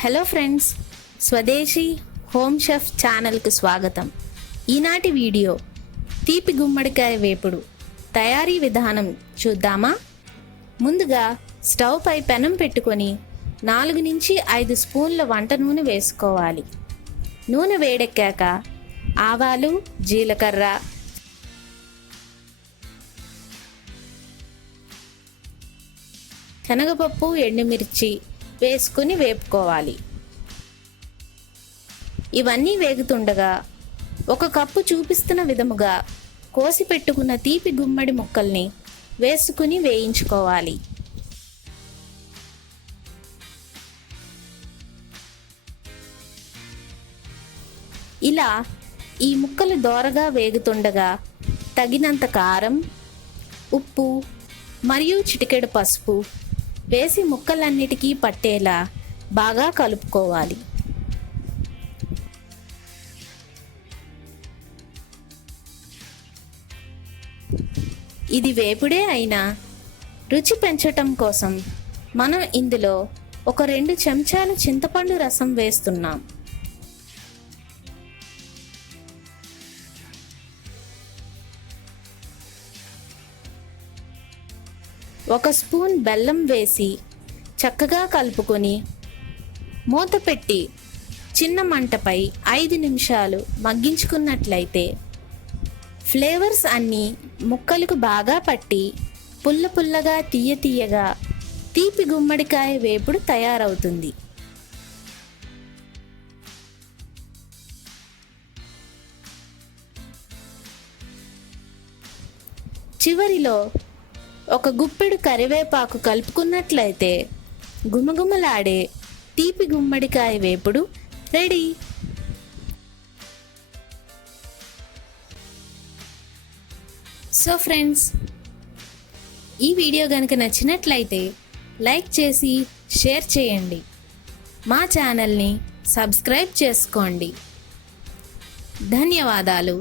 Hello friends, స్వదేశీ home chef ఛానల్కి స్వాగతం. ఈనాటి వీడియో తీపి గుమ్మడికాయ వేపుడు తయారీ విధానం చూద్దామా? ముందుగా స్టవ్ పై పెనం పెట్టుకొని 4 నుంచి 5 స్పూన్ల వంట నూనె వేసుకోవాలి. నూనె వేడెక్కాక ఆవాలు, జీలకర్ర, శనగపప్పు, ఎండుమిర్చి వేసుకుని వేపుకోవాలి. ఇవన్నీ వేగుతుండగా 1 కప్పు చూపిస్తున్న విధముగా కోసి పెట్టుకున్న తీపి గుమ్మడి ముక్కల్ని వేసుకుని వేయించుకోవాలి. ఇలా ఈ ముక్కలు దోరగా వేగుతుండగా తగినంత కారం, ఉప్పు మరియు చిటికెడు పసుపు వేసి ముక్కలన్నిటికీ పట్టేలా బాగా కలుపుకోవాలి. ఇది వేపుడే అయినా రుచి పెంచటం కోసం మనం ఇందులో 2 చెంచాలు చింతపండు రసం వేస్తున్నాం. ఒక స్పూన్ బెల్లం వేసి చక్కగా కలుపుకొని మూత పెట్టి చిన్న మంటపై 5 నిమిషాలు మగ్గించుకున్నట్లయితే ఫ్లేవర్స్ అన్నీ ముక్కలకు బాగా పట్టి పుల్ల పుల్లగా తీయ తీయగా తీపి గుమ్మడికాయ వేపుడు తయారవుతుంది. చివరిలో 1 గుప్పెడు కరివేపాకు కలుపుకున్నట్లయితే గుమగుమలాడే తీపి గుమ్మడికాయ వేపుడు రెడీ. సో ఫ్రెండ్స్, ఈ వీడియో కనుక నచ్చినట్లయితే లైక్ చేసి షేర్ చేయండి. మా ఛానల్ని సబ్స్క్రైబ్ చేసుకోండి. ధన్యవాదాలు.